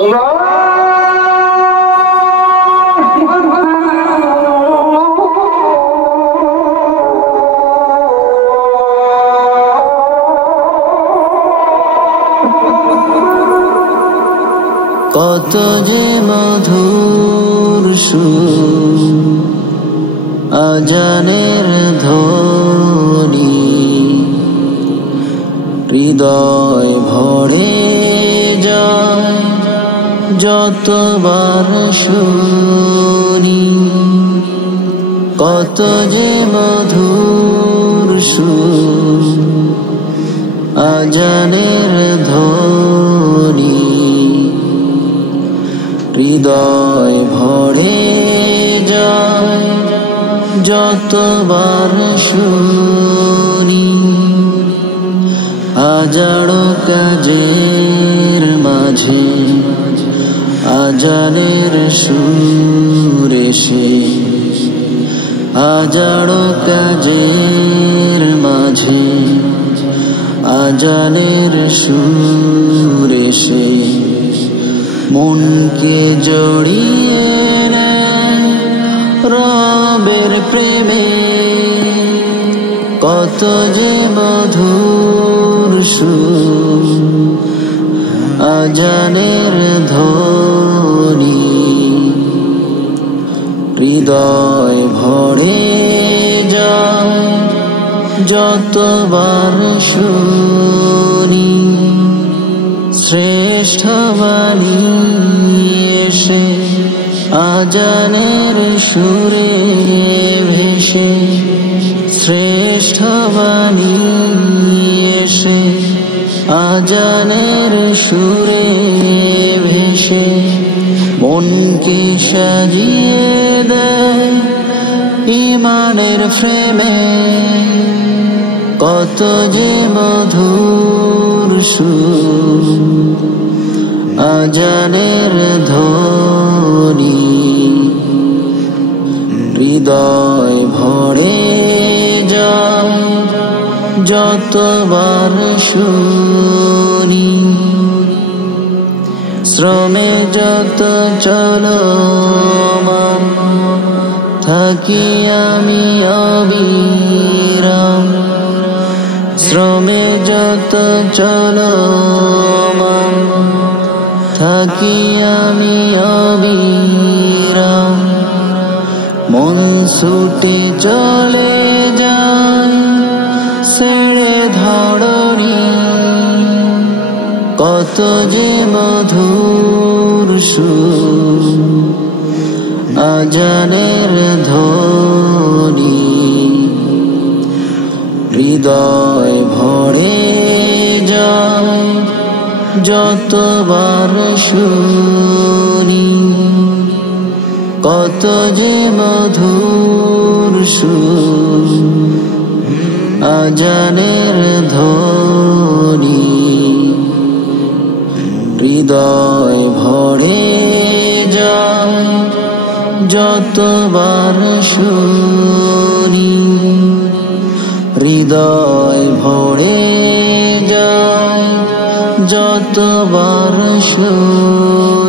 কত যে মধুর সুর আজানের ধ্বনি, হৃদয় ভরে যায় যতবার শুনি। কত যে মধুর সুর আজানের ধ্বনি, হৃদয় ভরে যায় যতবার শুনি। হাজারো কাজের মাঝে আজানের সুর এসে, হাজারো কাজের মাঝে আজানের সুর এসে মনকে জড়িয়ে নেয় রবের প্রেমে। কত যে মধুর সুর আজানের ধ্বনি, হৃদয় ভরে যায় যতবার শুনি। শ্রেষ্ঠ বাণী এসে আজানের সুরে ভেসে, শ্রেষ্ঠ বাণী এসে আজানের সুরে ভেসে মনকে সাজিয়ে দেয় ঈমানের ফ্রেমে। কত যে মধুর সুর আজানের ধ্বনি, হৃদয় ভরে যায় যতবার শুনি। শ্রমে যত চলমান থাকি আমি অবিরাম, শ্রমে যত চলমান থাকি আমি অবিরাম। মন ছুটে চলে যায় ছেড়ে ধরণী। কত যে মধুর সুর আজানের ধ্বনি, হৃদয় ভরে যায় যতবার শুনি। কত যে মধুর সুর আজানের ধ্বনি, হৃদয় ভরে যায় যতবার শুনি। হৃদয় ভরে যায় যতবার শুনি।